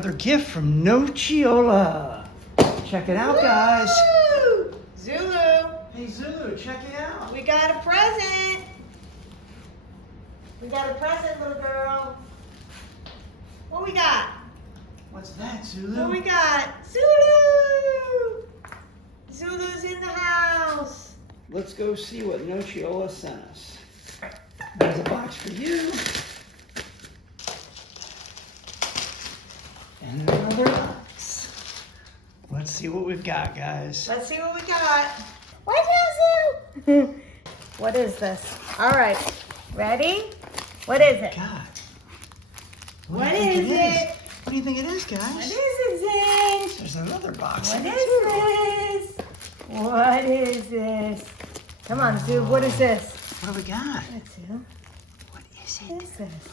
another gift from Nocciola. Check it out, guys. Woo! Zulu. Hey, Zulu, check it out. We got a present. We got a present, little girl. What we got? What's that, Zulu? What we got? Zulu! Zulu's in the house. Let's go see what Nocciola sent us. There's a box for you. And another box. Let's see what we've got, guys. Let's see what we got. Watch out, Zoo! What is this? All right. Ready? What is it? God. What is it? What do you think it is, guys? What is it, Zinj? There's another box. What is this? What is this? Come on, Zoo. What is this? What do we got? Let's see. What is What it? is this?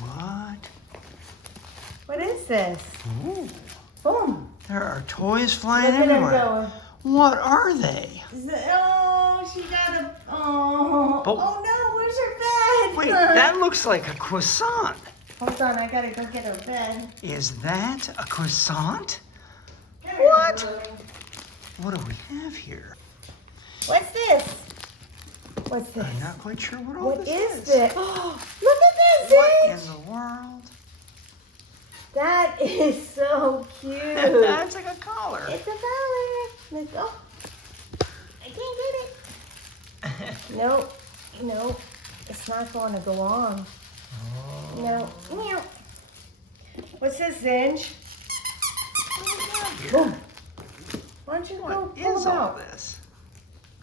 What? What is this? Ooh. Boom. There are toys flying Look at them everywhere. going. What are they? Oh, she got a. Oh. Oh. Oh no, where's her bed? Wait, that looks like a croissant. Hold on, I gotta go get her bed. Is that a croissant? Get her, What? Lily. What do we have here? What's this? What's this? I'm not quite sure what all What this is this? Oh, look at this, What in Zinj. the world? That is so cute. That's like a collar. It's a collar. Let's go. I can't get it. No, no, it's not going to go on. Oh. No. Meow. What's this, Zinj? What do we got here? Boom. Why don't you go What pull is them all out? this?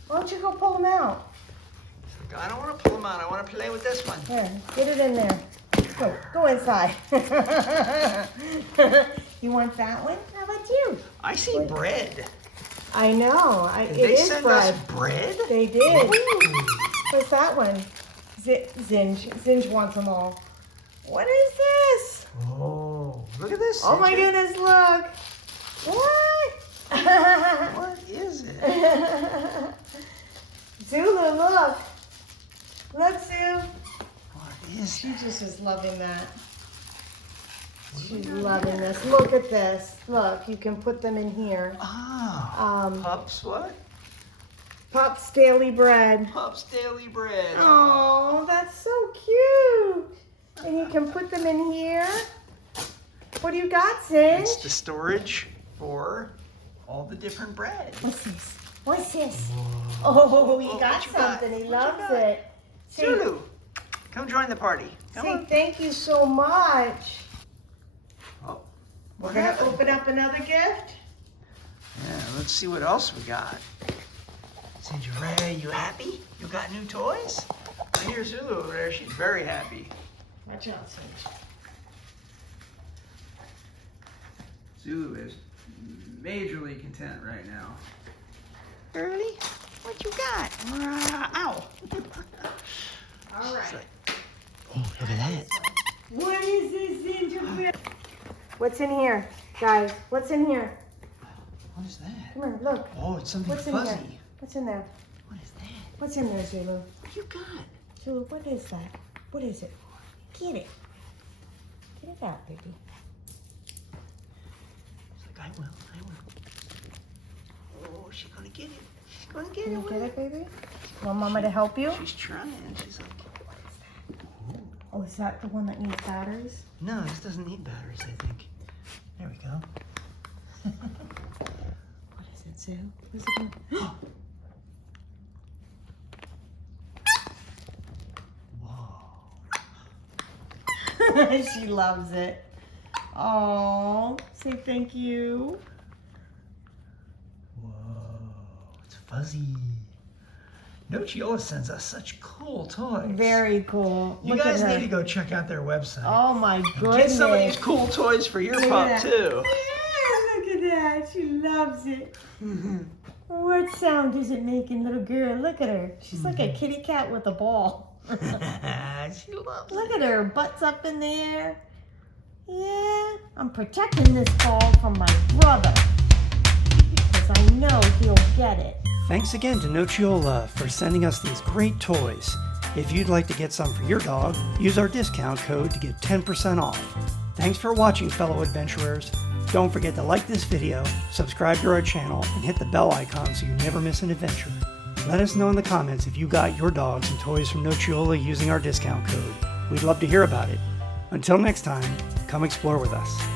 Why don't you go pull them out? I don't want to pull them out. I want to play with this one. Here, get it in there. Go inside. You want that one? How about you? I see bread. I know. Did It they is send bread. us bread? They did. Ooh. What's that one? Zinj. Zinj wants them all. What is this? Oh, look at this. Oh my Cynthia. goodness, look. What? What is it? Zulu, look. Look, Sue. What is She that? just is loving that. What do we She's got loving here? this. Look at this. Look, you can put them in here. Ah, Pups what? Pups Daily Bread. Pups Daily Bread. Oh, that's so cute. And you can put them in here. What do you got, It's Zinj? the storage for all the different bread. What's this? What's this? Whoa. Oh, he Oh, got what you got? something. He What you loves got? it. Say, Zulu, come join the party. Come say on. thank you so much. Oh, We're what going to happened? open up another gift. Yeah, let's see what else we got. Sandra Ray, you happy? You got new toys? I hear Zulu over there. She's very happy. Watch out, Zinj. Zulu is majorly content right now. Early? What you got? Ow. All right. Oh, look at that. What is this, Zinj? What's in here, guys? What's in here? What is that? Come here, look. Oh, it's something What's in fuzzy. here? What's in there? What is that? What's in there, Zulu? What you got? Zulu, what is that? What is it? Get it. Get it out, baby. She's like, I will. Oh, she's gonna get it. She's gonna get Can it. you get it, baby? Want Mama to help you? She's trying. She's like, Oh, is that the one that needs batteries? no, this doesn't need batteries, I think. There we go. What is it, Sue? Who's it gonna... Whoa. She loves it. Oh, say thank you. Whoa. It's fuzzy. Nocciola sends us such cool toys. Very cool. You Look guys at her. need to go check out their website. Oh my Get goodness. some of these cool toys for your Look pup at that. too. Yeah, look at that. She loves it. What sound is it making, little girl? Look at her. She's like a kitty cat with a ball. She loves Look it. at her. Butt's up in the air. Yeah. I'm protecting this ball from my brother. Because I know he'll get it. Thanks again to Nocciola for sending us these great toys. If you'd like to get some for your dog, use our discount code to get 10% off. Thanks for watching, fellow adventurers. Don't forget to like this video, subscribe to our channel, and hit the bell icon so you never miss an adventure. Let us know in the comments if you got your dogs and toys from Nocciola using our discount code. We'd love to hear about it. Until next time, come explore with us.